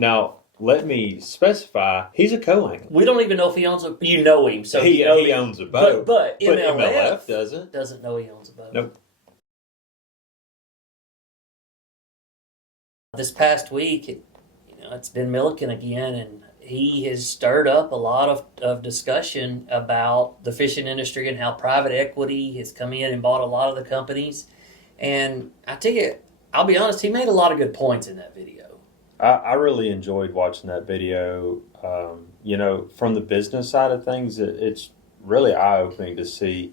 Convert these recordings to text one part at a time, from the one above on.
Now, let me specify, he's a co-angler. We don't even know if he owns a. You know him, so he he owns a boat. But MLF doesn't. Doesn't know he owns a boat. Nope. This past week, it's been Milliken again, and he has stirred up a lot of discussion about the fishing industry and how private equity has come in and bought a lot of the companies. And I tell you, I'll be honest, he made a lot of good points in that video. I really enjoyed watching that video. From the business side of things, it's really eye-opening to see.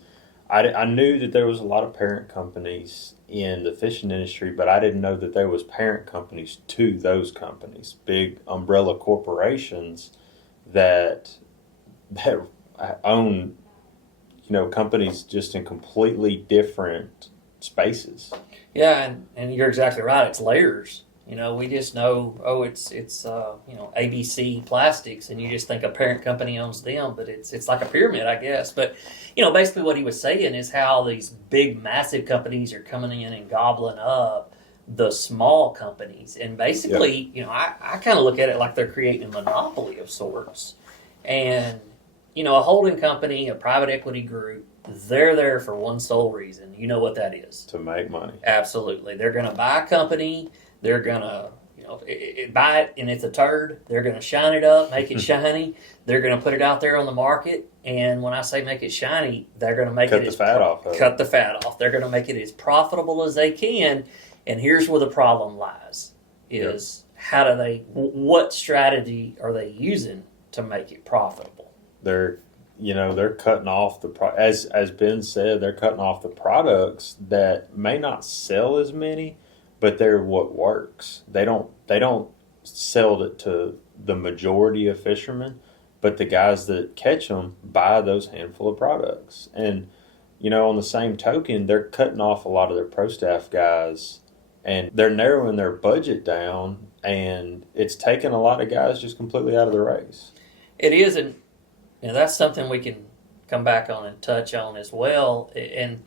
I knew that there was a lot of parent companies in the fishing industry, but I didn't know that there was parent companies to those companies, big umbrella corporations that own, companies just in completely different spaces. Yeah, and you're exactly right. It's layers. We just know, it's ABC Plastics, and you just think a parent company owns them, but it's like a pyramid, I guess. But, basically what he was saying is how these big, massive companies are coming in and gobbling up the small companies. And basically, Yep. I kind of look at it like they're creating a monopoly of sorts. And, a holding company, a private equity group, they're there for one sole reason. You know what that is? To make money. Absolutely. They're going to buy a company. They're going to, buy it and it's a turd. They're going to shine it up, make it shiny. They're going to put it out there on the market. And when I say make it shiny, they're going to make cut the fat off. They're going to make it as profitable as they can. And here's where the problem lies: is what strategy are they using to make it profitable? They're cutting off as Ben said, they're cutting off the products that may not sell as many, but they're what works. They don't sell it to the majority of fishermen, but the guys that catch them buy those handful of products. And on the same token, they're cutting off a lot of their pro staff guys, and they're narrowing their budget down, and it's taking a lot of guys just completely out of the race. It is, and that's something we can come back on and touch on as well. And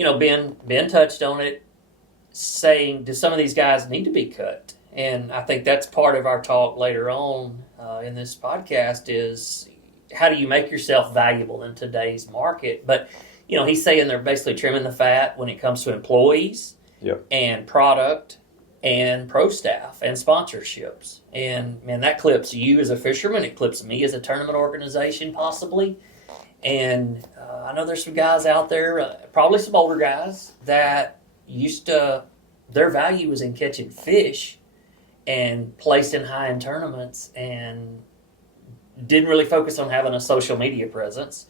Ben touched on it, saying, do some of these guys need to be cut? And I think that's part of our talk later on in this podcast is how do you make yourself valuable in today's market? But, he's saying they're basically trimming the fat when it comes to employees and product and pro staff and sponsorships. And, man, that clips you as a fisherman. It clips me as a tournament organization possibly. And I know there's some guys out there, probably some older guys, that their value was in catching fish and placing high in tournaments and didn't really focus on having a social media presence.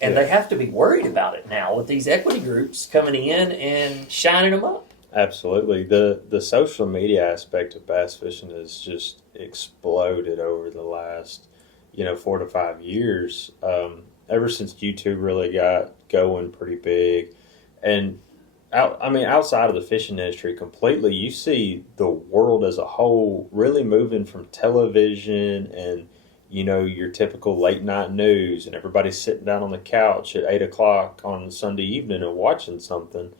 And they have to be worried about it now with these equity groups coming in and shining them up. Absolutely. The social media aspect of bass fishing has just exploded over the last 4 to 5 years. Ever since YouTube really got going pretty big. And outside of the fishing industry completely, you see the world as a whole really moving from television and, your typical late night news and everybody's sitting down on the couch at 8 o'clock on Sunday evening and watching something,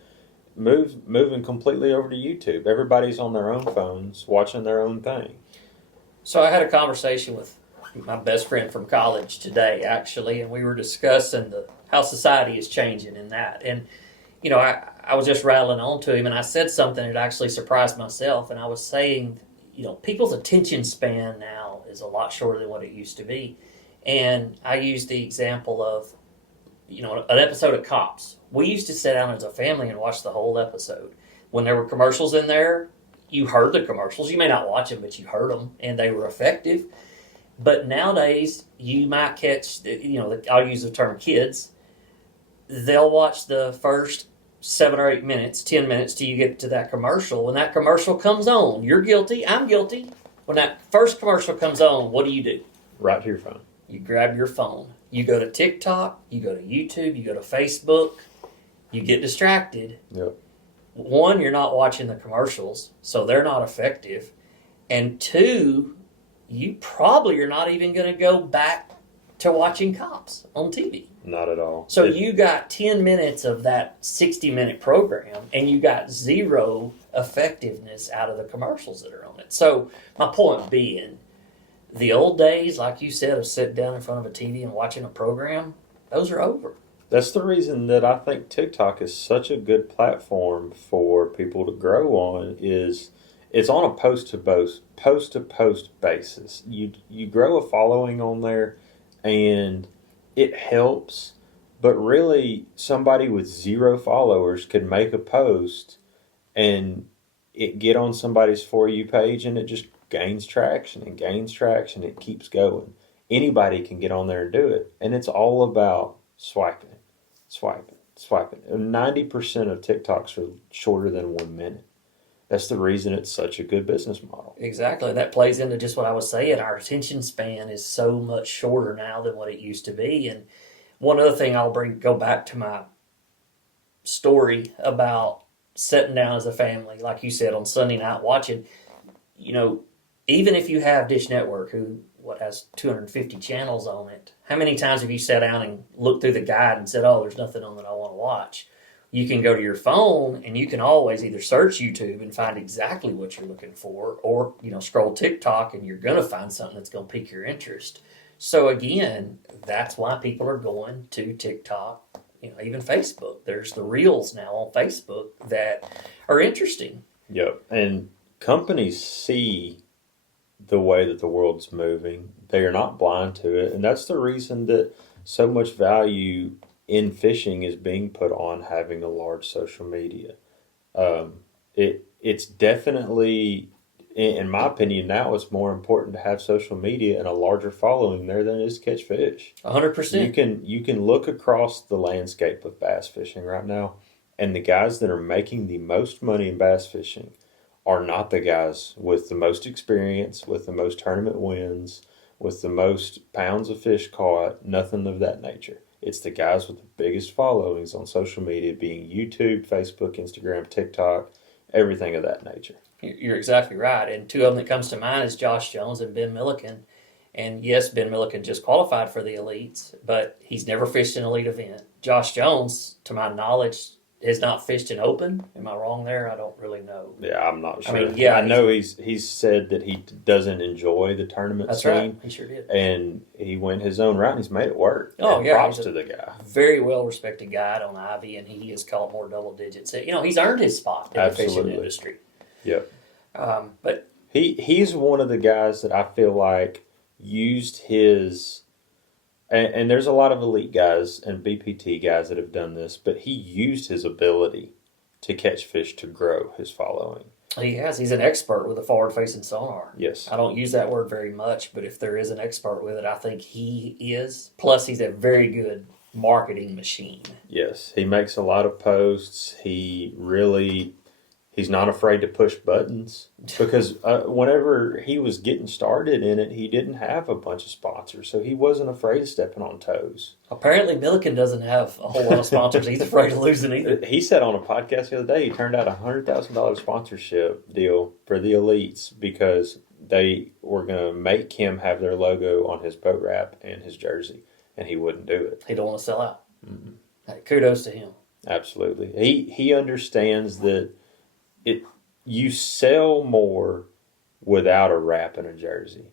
moving completely over to YouTube. Everybody's on their own phones watching their own thing. So I had a conversation with my best friend from college today, actually, and we were discussing how society is changing in that. And, I was just rattling on to him, and I said something that actually surprised myself. And I was saying, people's attention span now is a lot shorter than what it used to be. And I used the example of, an episode of Cops. We used to sit down as a family and watch the whole episode. When there were commercials in there, you heard the commercials. You may not watch them, but you heard them, and they were effective. But nowadays, you might catch, I'll use the term kids. They'll watch the first 7 or 8 minutes, 10 minutes till you get to that commercial. When that commercial comes on, you're guilty, I'm guilty. When that first commercial comes on, what do? Right to your phone. You grab your phone. You go to TikTok, you go to YouTube, you go to Facebook, you get distracted. Yep. One, you're not watching the commercials, so they're not effective. And two, you probably are not even going to go back to watching Cops on TV. Not at all. So you got 10 minutes of that 60-minute program, and you got zero effectiveness out of the commercials that are on it. So my point being, the old days, like you said, of sitting down in front of a TV and watching a program, those are over. That's the reason that I think TikTok is such a good platform for people to grow on. Is it's on a post to post basis. You grow a following on there, and it helps. But really, somebody with 0 followers could make a post and it get on somebody's For You page, and it just gains traction and gains traction. It keeps going. Anybody can get on there and do it. And it's all about swiping. 90% of TikToks are shorter than 1 minute. That's the reason it's such a good business model. Exactly. That plays into just what I was saying. Our attention span is so much shorter now than what it used to be. And one other thing go back to my story about sitting down as a family, like you said, on Sunday night watching. Even if you have Dish Network, who has 250 channels on it, how many times have you sat down and looked through the guide and said, oh, there's nothing on that I want to watch? You can go to your phone and you can always either search YouTube and find exactly what you're looking for, or scroll TikTok and you're going to find something that's going to pique your interest. So again, that's why people are going to TikTok, even Facebook. There's the Reels now on Facebook that are interesting. Yep. And companies see the way that the world's moving. They are not blind to it. And that's the reason that so much value in fishing is being put on having a large social media. It's definitely, in my opinion, now it's more important to have social media and a larger following there than it is to catch fish. 100%. You can look across the landscape of bass fishing right now, and the guys that are making the most money in bass fishing are not the guys with the most experience, with the most tournament wins, with the most pounds of fish caught, nothing of that nature. It's the guys with the biggest followings on social media, being YouTube, Facebook, Instagram, TikTok, everything of that nature. You're exactly right. And 2 of them that comes to mind is Josh Jones and Ben Milliken. And yes, Ben Milliken just qualified for the elites, but he's never fished an elite event. Josh Jones, to my knowledge, has not fished an open. Am I wrong there? I don't really know. Yeah, I'm not sure. I know he's said that he doesn't enjoy the tournament scene. Right. He sure did. And he went his own route and he's made it work. Oh, and yeah. Props to the guy. Very well-respected guide on Ivy, and he has caught more double digits. He's earned his spot in the fishing industry. Yep. But he's one of the guys that I feel like used his... And there's a lot of elite guys and BPT guys that have done this, but he used his ability to catch fish to grow his following. He has. He's an expert with a forward-facing sonar. Yes. I don't use that word very much, but if there is an expert with it, I think he is. Plus, he's a very good marketing machine. Yes. He makes a lot of posts. He's not afraid to push buttons, because whenever he was getting started in it, he didn't have a bunch of sponsors, so he wasn't afraid of stepping on toes. Apparently, Milliken doesn't have a whole lot of sponsors. He's afraid of losing either. He said on a podcast the other day, he turned out a $100,000 sponsorship deal for the elites because they were going to make him have their logo on his boat wrap and his jersey, and he wouldn't do it. He don't want to sell out. Mm-hmm. Hey, kudos to him. Absolutely. He understands that you sell more without a wrap and a jersey.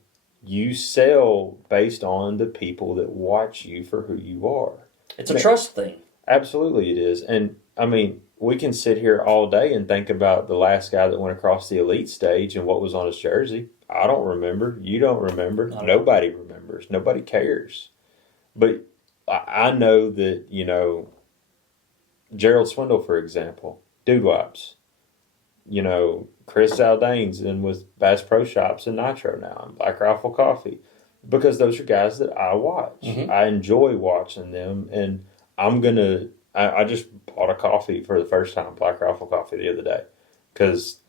You sell based on the people that watch you for who you are. It's a trust thing. Absolutely it is. And, we can sit here all day and think about the last guy that went across the elite stage and what was on his jersey. I don't remember. You don't remember. Nobody remembers. Nobody cares. But I know that, Gerald Swindle, for example, Dude Wipes. Chris Zaldane's in with Bass Pro Shops and Nitro now, and Black Rifle Coffee, because those are guys that I watch. Mm-hmm. I enjoy watching them, and I just bought a coffee for the first time, Black Rifle Coffee, the other day, because,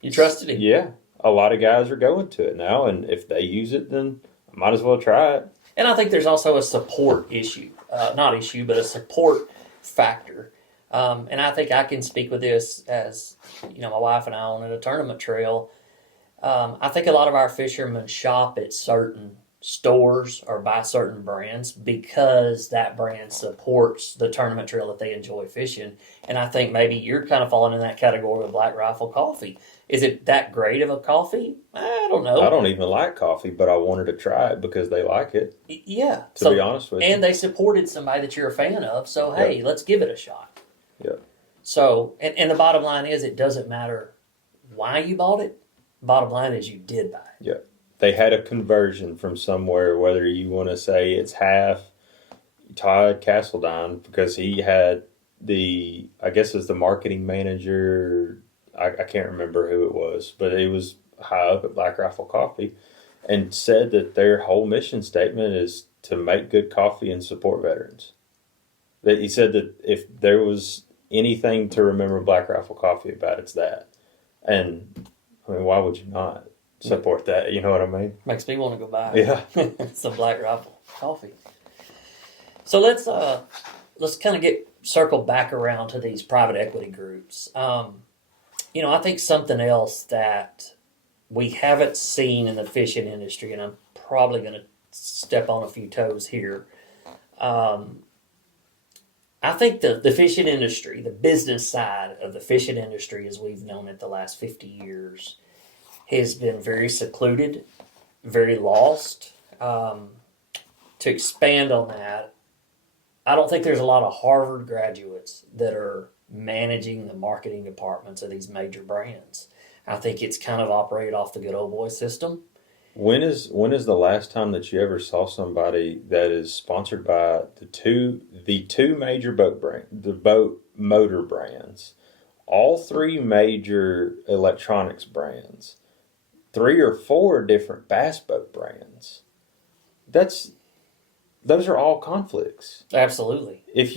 you trusted him. Yeah, a lot of guys are going to it now, and if they use it, then I might as well try it. And I think there's also a support issue, not issue, but a support factor. And I think I can speak with this as, my wife and I own at a tournament trail. I think a lot of our fishermen shop at certain stores or buy certain brands because that brand supports the tournament trail that they enjoy fishing. And I think maybe you're kind of falling in that category with Black Rifle Coffee. Is it that great of a coffee? I don't know. I don't even like coffee, but I wanted to try it because they like it. Yeah. To be honest with you. And they supported somebody that you're a fan of, so hey, let's give it a shot. Yeah. So, and the bottom line is, it doesn't matter why you bought it. Bottom line is, you did buy it. Yeah. They had a conversion from somewhere, whether you want to say it's half Todd Castledine, because he had I guess it's the marketing manager, I can't remember who it was, but it was high up at Black Rifle Coffee, and said that their whole mission statement is to make good coffee and support veterans. That he said that if there was anything to remember Black Rifle Coffee about, it's that. And I mean, why would you not support that? You know what I mean? Makes me want to go buy some Black Rifle Coffee. So let's kind of circle back around to these private equity groups. I think something else that we haven't seen in the fishing industry, and I'm probably going to step on a few toes here. I think the fishing industry, the business side of the fishing industry as we've known it the last 50 years, has been very secluded, very lost. To expand on that, I don't think there's a lot of Harvard graduates that are managing the marketing departments of these major brands. I think it's kind of operated off the good old boy system. When is the last time that you ever saw somebody that is sponsored by the two major boat motor brands, all three major electronics brands, 3 or 4 different bass boat brands? Those are all conflicts. Absolutely. If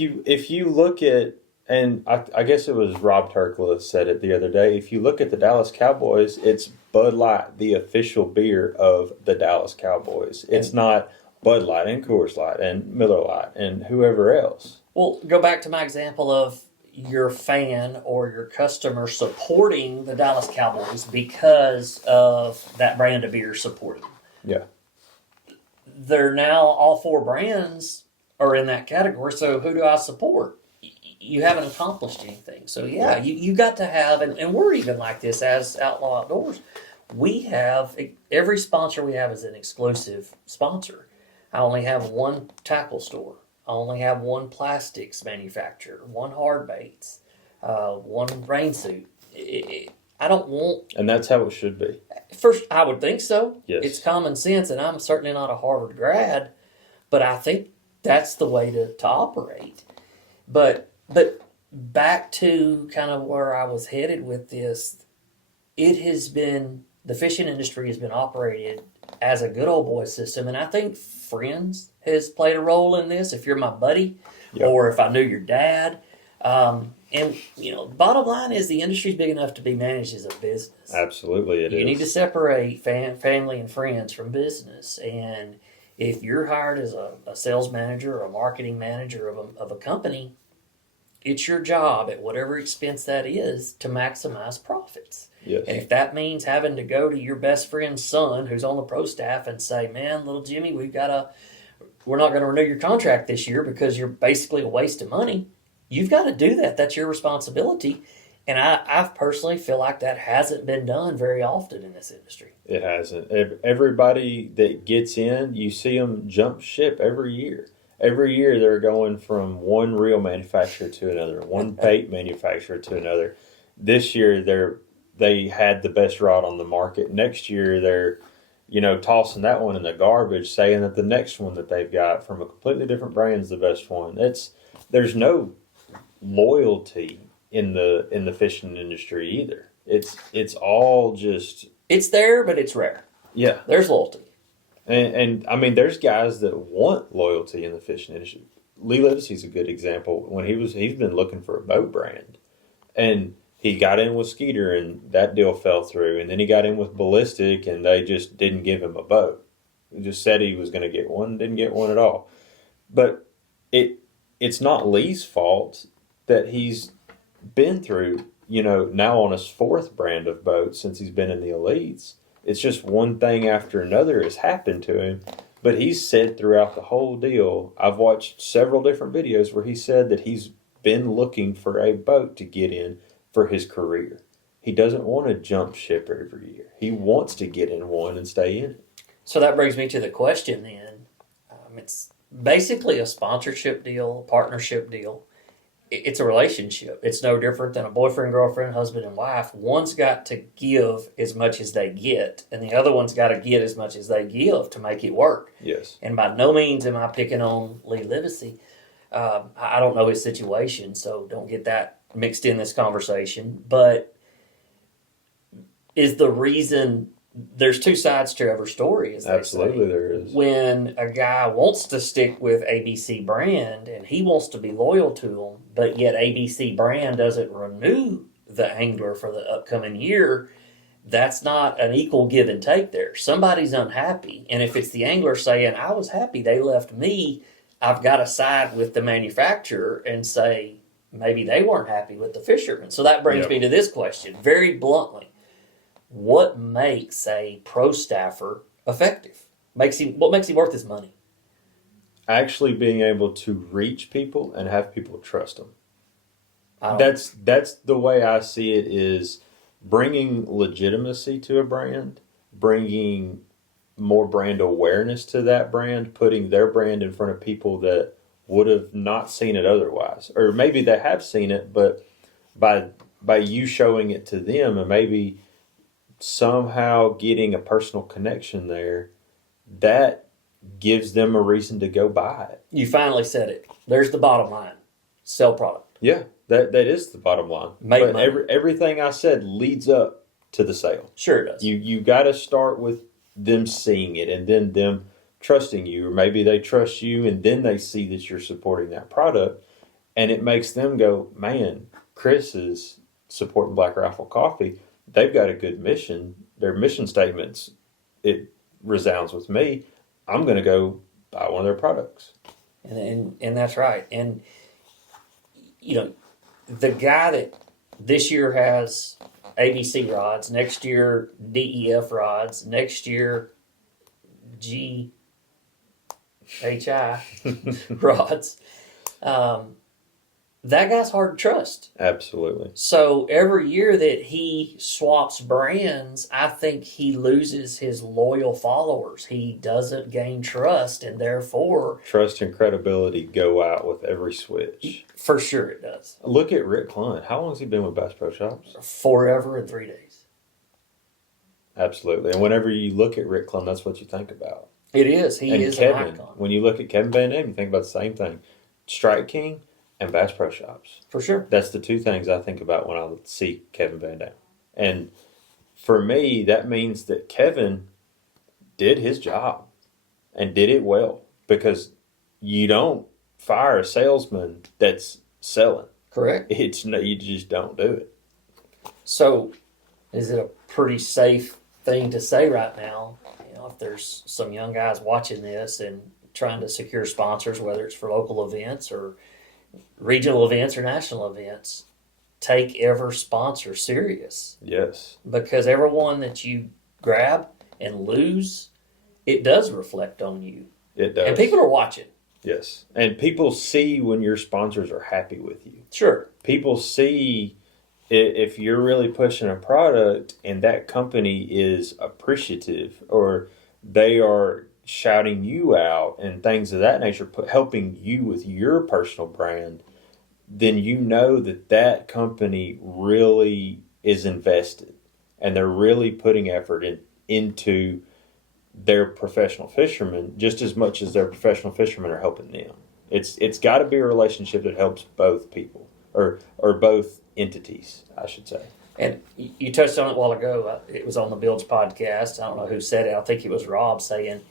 you look at, and I guess it was Rob Turkla said it the other day, if you look at the Dallas Cowboys, it's Bud Light, the official beer of the Dallas Cowboys. It's not Bud Light and Coors Light and Miller Lite and whoever else. Well, go back to my example of your fan or your customer supporting the Dallas Cowboys because of that brand of beer supporting them. Yeah. They're now, all 4 brands are in that category, so who do I support? You haven't accomplished anything. So yeah, you got to have, and we're even like this as Outlaw Outdoors. We have, every sponsor we have is an exclusive sponsor. I only have 1 tackle store. I only have 1 plastics manufacturer, 1 hard baits, 1 rain suit. I don't want... And that's how it should be. First, I would think so. Yes. It's common sense, and I'm certainly not a Harvard grad, but I think that's the way to operate. But back to kind of where I was headed with this, the fishing industry has been operated as a good old boy system, and I think Friends has played a role in this. If you're my buddy, or if I knew your dad, and bottom line is the industry's big enough to be managed as a business. Absolutely, it is. You need to separate family and friends from business, and if you're hired as a sales manager or a marketing manager of a company, it's your job at whatever expense that is to maximize profits. Yes. And if that means having to go to your best friend's son who's on the pro staff and say, man, little Jimmy, we're not going to renew your contract this year because you're basically a waste of money, you've got to do that. That's your responsibility. And I personally feel like that hasn't been done very often in this industry. It hasn't. Everybody that gets in, you see them jump ship every year. Every year they're going from one reel manufacturer to another, one bait manufacturer to another. This year they had the best rod on the market. Next year they're, tossing that one in the garbage, saying that the next one that they've got from a completely different brand is the best one. There's no loyalty in the fishing industry either. It's all just, it's there, but it's rare. Yeah, there's loyalty. And I mean, there's guys that want loyalty in the fishing industry. Lee Livesey's a good example. When he's been looking for a boat brand, and he got in with Skeeter, and that deal fell through. And then he got in with Ballistic, and they just didn't give him a boat. He just said he was going to get one, didn't get one at all. But it's not Lee's fault that he's been through, now on his 4th brand of boats since he's been in the elites. It's just one thing after another has happened to him But he's said throughout the whole deal, I've watched several different videos where he said that he's been looking for a boat to get in for his career. He doesn't want to jump ship every year. He wants to get in one and stay in it. So that brings me to the question then. It's basically a sponsorship deal, a partnership deal. It's a relationship. It's no different than a boyfriend, girlfriend, husband, and wife. One's got to give as much as they get, and the other one's got to get as much as they give to make it work. Yes. And by no means am I picking on Lee Livesey. I don't know his situation, so don't get that mixed in this conversation. But is the reason... There's two sides to every story, as they Absolutely, say. there is. When a guy wants to stick with ABC brand and he wants to be loyal to them, but yet ABC brand doesn't renew the angler for the upcoming year, that's not an equal give and take there. Somebody's unhappy. And if it's the angler saying, I was happy they left me, I've got to side with the manufacturer and say, maybe they weren't happy with the fisherman. So that brings me to this question, very bluntly. What makes a pro staffer effective? What makes him worth his money? Actually being able to reach people and have people trust them. That's the way I see it, is bringing legitimacy to a brand, bringing more brand awareness to that brand, putting their brand in front of people that would have not seen it otherwise. Or maybe they have seen it, but by you showing it to them and maybe somehow getting a personal connection there, that gives them a reason to go buy it. You finally said it. There's the bottom line. Sell product. Yeah, that is the bottom line. Make money. Everything I said leads up to the sale. Sure it does. You got to start with them seeing it and then them trusting you, or maybe they trust you and then they see that you're supporting that product, and it makes them go, man, Chris is supporting Black Rifle Coffee. They've got a good mission. Their mission statements, it resounds with me. I'm going to go buy one of their products. And that's right. And, you know, the guy that this year has ABC rods, next year DEF rods, next year GHI rods, that guy's hard to trust. Absolutely. So every year that he swaps brands, I think he loses his loyal followers. He doesn't gain trust, and therefore... Trust and credibility go out with every switch. For sure it does. Look at Rick Clunt. How long has he been with Bass Pro Shops? Forever and 3 days. Absolutely. And whenever you look at Rick Clunt, that's what you think about. It is. He is Kevin, an icon. when you look at Kevin Van Dam, you think about the same thing. Strike King and Bass Pro Shops. For sure. That's the two things I think about when I see Kevin Van Dam. And for me, that means that Kevin did his job and did it well, because you don't fire a salesman that's selling. Correct. You just don't do it. So, is it a pretty safe thing to say right now? You know, if there's some young guys watching this and trying to secure sponsors, whether it's for local events or regional events or national events, take every sponsor serious. Yes. Because everyone that you grab and lose, it does reflect on you. It does. And people are watching. Yes. And people see when your sponsors are happy with you. Sure. People see if you're really pushing a product and that company is appreciative, or they are shouting you out and things of that nature, helping you with your personal brand, then you know that company really is invested and they're really putting effort into their professional fishermen just as much as their professional fishermen are helping them. It's got to be a relationship that helps both people, or both entities, I should say. And you touched on it a while ago. It was on the Builds podcast. I don't know who said it. I think it was Rob saying,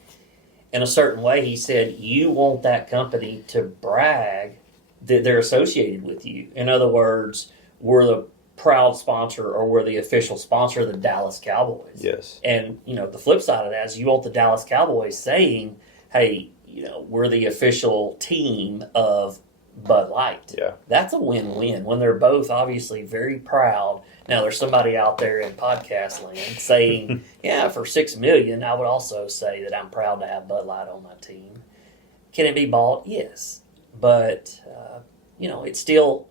in a certain way, he said, you want that company to brag that they're associated with you. In other words, we're the proud sponsor, or we're the official sponsor of the Dallas Cowboys. Yes. And, you know, the flip side of that is you want the Dallas Cowboys saying, hey, you know, we're the official team of Bud Light. Yeah. That's a win-win when they're both obviously very proud Now, there's somebody out there in podcast land saying, yeah, for $6 million, I would also say that I'm proud to have Bud Light on my team. Can it be bought? Yes. But, it's still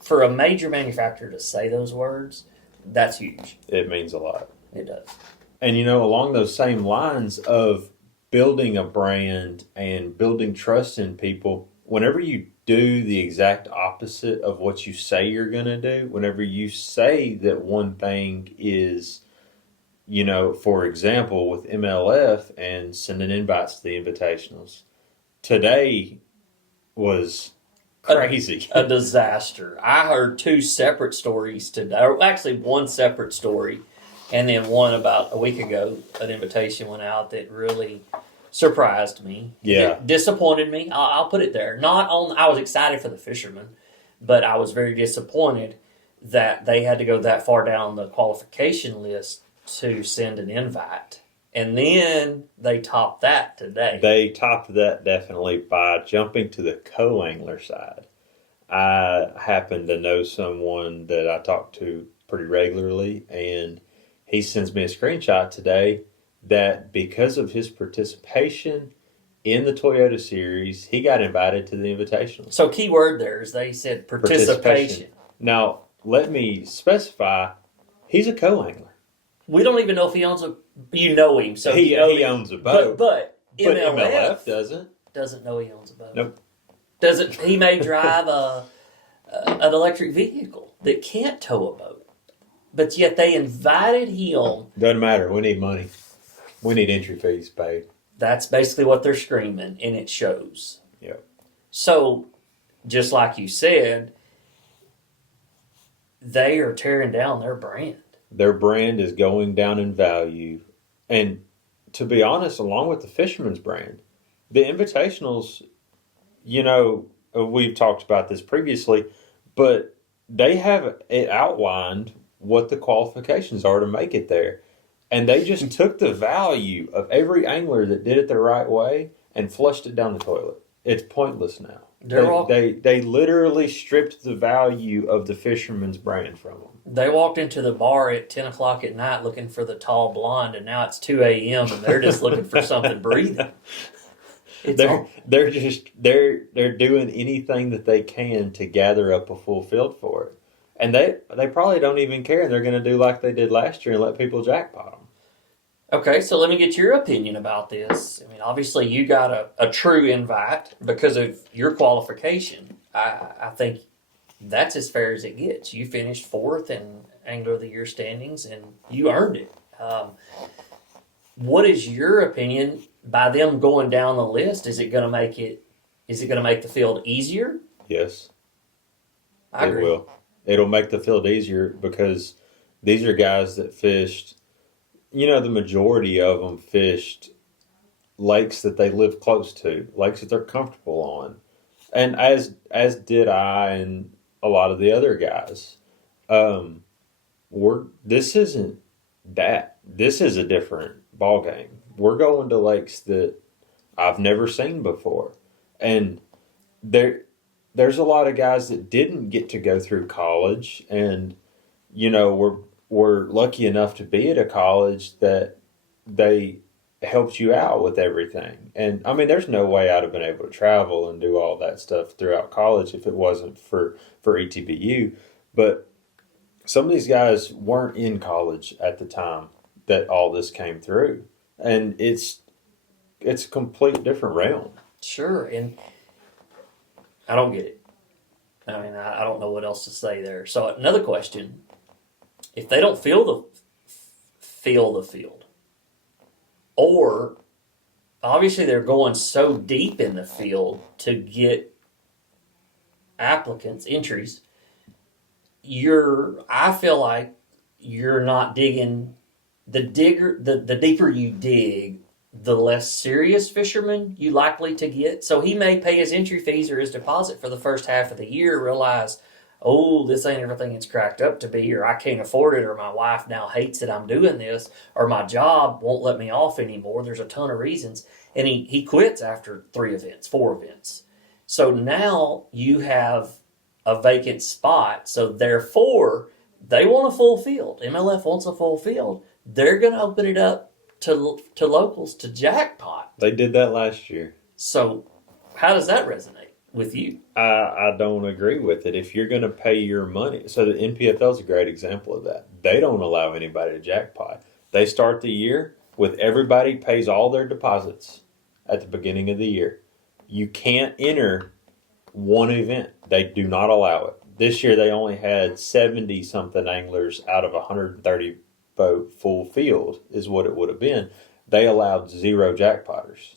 for a major manufacturer to say those words, that's huge. It means a lot. It does. And, along those same lines of building a brand and building trust in people, whenever you do the exact opposite of what you say you're going to do, whenever you say that one thing is, for example, with MLF and sending invites to the invitationals, today was crazy. A disaster. I heard 2 separate stories today, or actually one separate story, and then one about a week ago, an invitation went out that really surprised me. Yeah. It disappointed me. I'll put it there. I was excited for the fishermen, but I was very disappointed that they had to go that far down the qualification list to send an invite. And then they topped that today. They topped that definitely by jumping to the co-angler side. I happen to know someone that I talk to pretty regularly, and he sends me a screenshot today that because of his participation in the Toyota Series, he got invited to the Invitational. So key word there is they said participation. Now, let me specify, he's a co-angler. We don't even know if he owns you know him, so he owns a boat. But MLF doesn't know he owns a boat. Nope. He may drive an electric vehicle that can't tow a boat. But yet they invited him. Doesn't matter. We need money. We need entry fees paid. That's basically what they're screaming, and it shows. Yep. So, just like you said, they are tearing down their brand. Their brand is going down in value. And to be honest, along with the fisherman's brand, the invitationals, we've talked about this previously, but they have it outlined what the qualifications are to make it there. And they just took the value of every angler that did it the right way and flushed it down the toilet. It's pointless now. They literally stripped the value of the fisherman's brand from them. They walked into the bar at 10 o'clock at night looking for the tall blonde, and now it's 2 a.m. and they're just looking for something breathing. They're doing anything that they can to gather up a full field for it. And they probably don't even care. They're going to do like they did last year and let people jackpot them. Okay, so let me get your opinion about this. I mean, obviously you got a true invite because of your qualification. I think that's as fair as it gets. You finished 4th in Angler of the Year standings, and you earned it. What is your opinion by them going down the list? Is it going to make the field easier? Yes, I agree. It will. It'll make the field easier because these are guys that fished. The majority of them fished lakes that they live close to, lakes that they're comfortable on, and as did I and a lot of the other guys. This isn't that. This is a different ball game. We're going to lakes that I've never seen before, and there's a lot of guys that didn't get to go through college, and we're lucky enough to be at a college that they helped you out with everything. And I mean, there's no way I'd have been able to travel and do all that stuff throughout college if it wasn't for ETBU. But some of these guys weren't in college at the time that all this came through, and it's a complete different realm. Sure, and I don't get it. I mean, I don't know what else to say there. So another question: if they don't feel the field, or obviously they're going so deep in the field to get entries, I feel like you're not digging. The deeper you dig, the less serious fisherman you likely to get. So he may pay his entry fees or his deposit for the first half of the year, realize, oh, this ain't everything it's cracked up to be, or I can't afford it, or my wife now hates that I'm doing this, or my job won't let me off anymore. There's a ton of reasons. And he quits after 3 events, 4 events. So now you have a vacant spot. So therefore, they want a full field. MLF wants a full field. They're going to open it up to locals to jackpot. They did that last year. So how does that resonate with you? I don't agree with it. If you're going to pay your money, so the NPFL is a great example of that. They don't allow anybody to jackpot. They start the year with everybody pays all their deposits at the beginning of the year. You can't enter one event. They do not allow it. This year they only had 70 something anglers out of 130 boat full field is what it would have been. They allowed 0 jackpotters.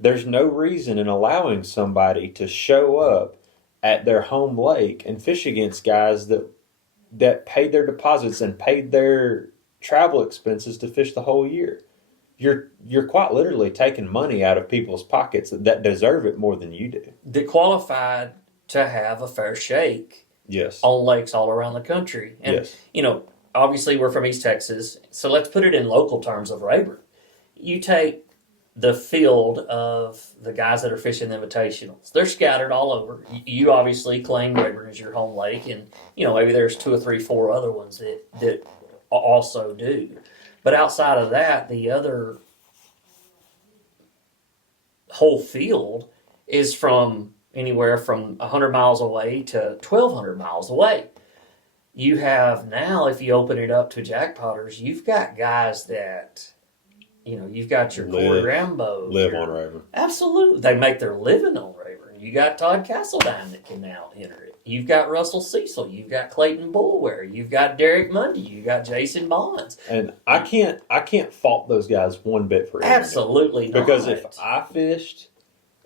There's no reason in allowing somebody to show up at their home lake and fish against guys that paid their deposits and paid their travel expenses to fish the whole year. You're quite literally taking money out of people's pockets that deserve it more than you do. That qualified to have a fair shake. Yes. On lakes all around the country. And, yes. Obviously we're from East Texas, so let's put it in local terms of Rayburn. You take the field of the guys that are fishing the invitationals. They're scattered all over. You obviously claim Rayburn as your home lake, and maybe there's 2 or 3, 4 other ones that also do. But outside of that, the other whole field is from anywhere from 100 miles away to 1,200 miles away. You have now, if you open it up to jackpotters, you've got guys that, you've got your Corey Rambo. Live on Rayburn. Absolutely. They make their living on Rayburn. You got Todd Castledine that can now enter it. You've got Russell Cecil. You've got Clayton Bullware. You've got Derek Mundy. You've got Jason Bonds. And I can't fault those guys one bit for entering. Absolutely not. Because if I fished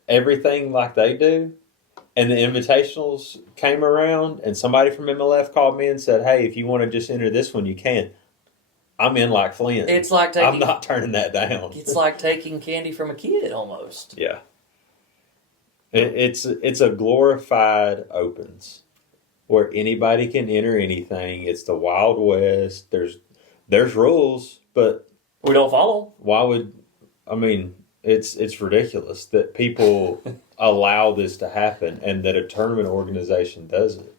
everything like they do, and the invitationals came around, and somebody from MLF called me and said, "Hey, if you want to just enter this one, you can." I'm in like Flynn. It's like I'm not turning that down. It's like taking candy from a kid almost. Yeah. It's a glorified opens where anybody can enter anything. It's the Wild West. There's rules, but we don't follow. It's ridiculous that people allow this to happen and that a tournament organization does it.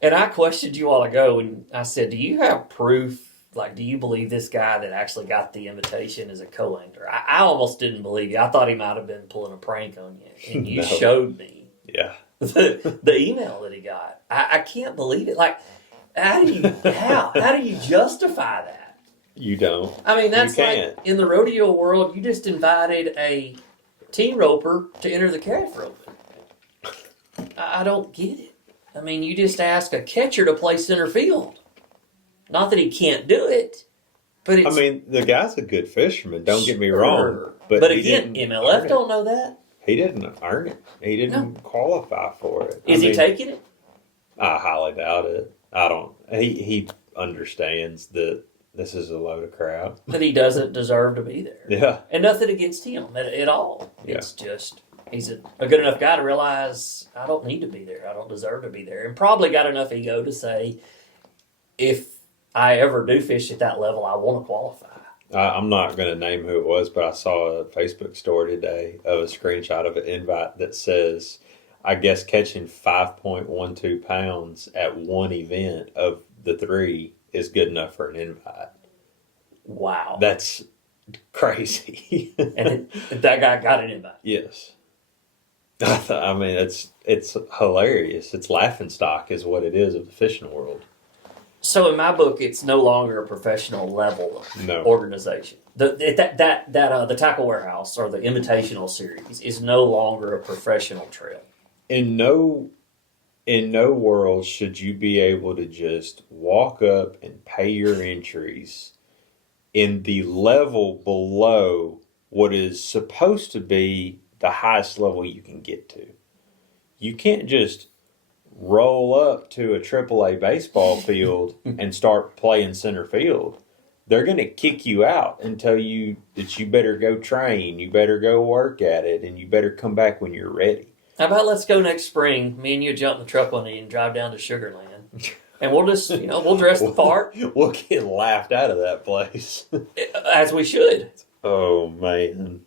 And I questioned you a while ago, and I said, do you have proof? Like, do you believe this guy that actually got the invitation is a co-angler? I almost didn't believe you. I thought he might have been pulling a prank on you. And you showed me the email that he got. I can't believe it. Like, how do you justify that? You don't. I mean, that's like in the rodeo world, you just invited a team roper to enter the calf roping. I don't get it. I mean, you just ask a catcher to play center field. Not that he can't do it, but it's... the guy's a good fisherman, don't get me wrong. But again, MLF don't know that. He didn't earn it. He didn't qualify for it. Is he taking it? I highly doubt it. I don't... He understands that this is a load of crap. That he doesn't deserve to be there. Yeah. And nothing against him at all. Yeah. It's just... He's a good enough guy to realize, I don't need to be there. I don't deserve to be there. And probably got enough ego to say, if I ever do fish at that level, I want to qualify. I'm not going to name who it was, but I saw a Facebook story today of a screenshot of an invite that says, I guess catching 5.12 pounds at one event of the 3 is good enough for an invite. Wow. That's crazy. And that guy got an invite. Yes. I mean, it's hilarious. It's laughingstock is what it is of the fishing world. So in my book, it's no longer a professional level organization. The Tackle Warehouse or the Invitational Series is no longer a professional trail. In no world should you be able to just walk up and pay your entries in the level below what is supposed to be the highest level you can get to. You can't just roll up to a AAA baseball field and start playing center field. They're going to kick you out and tell you that you better go train, you better go work at it, and you better come back when you're ready. How about let's go next spring, me and you jump in the truck one day and drive down to Sugar Land. And we'll just, we'll dress the part. We'll get laughed out of that place. As we should. Oh, man.